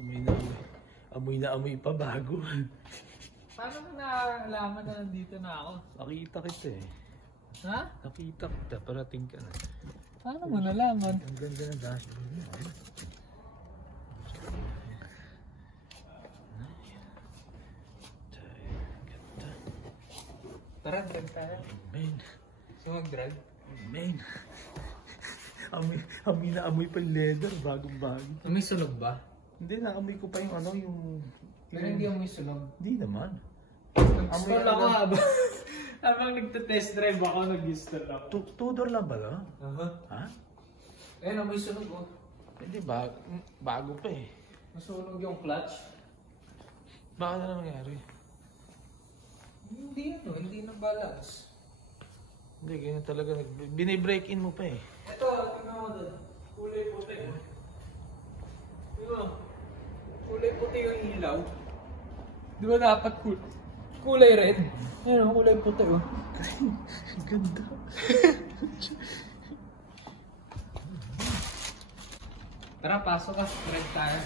Amoy na amoy. Amoy na amoy pa bago. Paano mo nalaman na nandito na ako? Nakita kita eh. Ha? Nakita kita, parating ka na. Paano mo nalaman? Ang ganda ng dashboard mo. Tara, drive tayo. Man. So mag-drive? Man. Amoy na amoy pa yung leather, bagong-bago. May sunog ba? Hindi, naamoy ko pa yung ano, yung... Pero hindi amoy sunog. Hindi naman. Nag-stall ako habang nagte-test drive ako, nag-stall ako. Two-door lang ba no? Ha? Eh, amoy sunog oh. Hindi, bago pa eh. Masunog yung clutch. Baka na nangyari? Hindi hindi na balance. Hindi, ganyan talaga. Binibreak in mo pa eh. Ito, tingnan mo doon. Kulay puti. Diba? Kulay puti yung ilaw. Di ba dapat kulay red? Ayun, kulay puti oh. Ganda. Tara, pasok ka. Red tayo.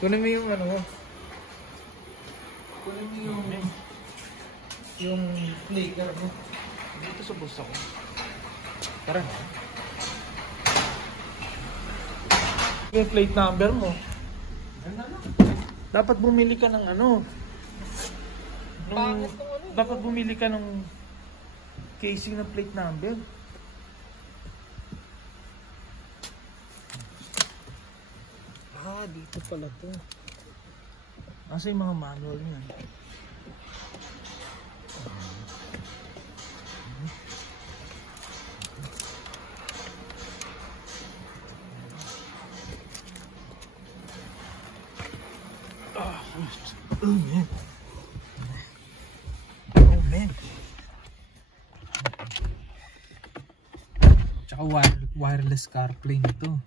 Kunin mo yung ano mo. Kunin mo yung flicker mo. Dito sa bulsa ko. Tara. Yung plate number mo. Ano? Dapat bumili ka ng ano. Pangit tong ano eh. Dapat bumili ka ng casing ng plate number. Ah, dito pala to. Nasa yung mga manual niyan. Oh man. Oh man. Tsaka wireless CarPlay nito.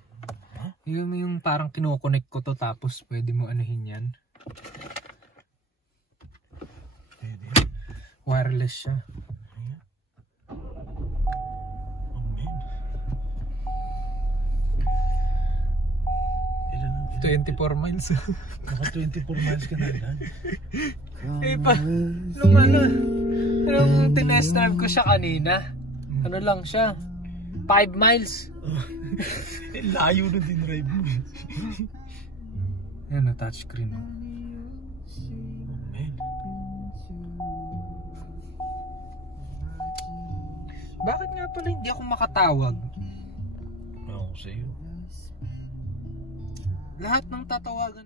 Huh? Yung parang kinokonek ko to tapos pwede mo anuhin yan. Pwede. Wireless siya. Oh man. Ilan 24 miles. Naka 24 miles ka na lang. Eh pa, nung tinest drive ko siya kanina, ano lang siya, 5 miles. Layo na din drive mo. Yan na touchscreen. Oh man. Bakit nga pala hindi ako makatawag? Ako sa'yo. Lahat ng tatawagan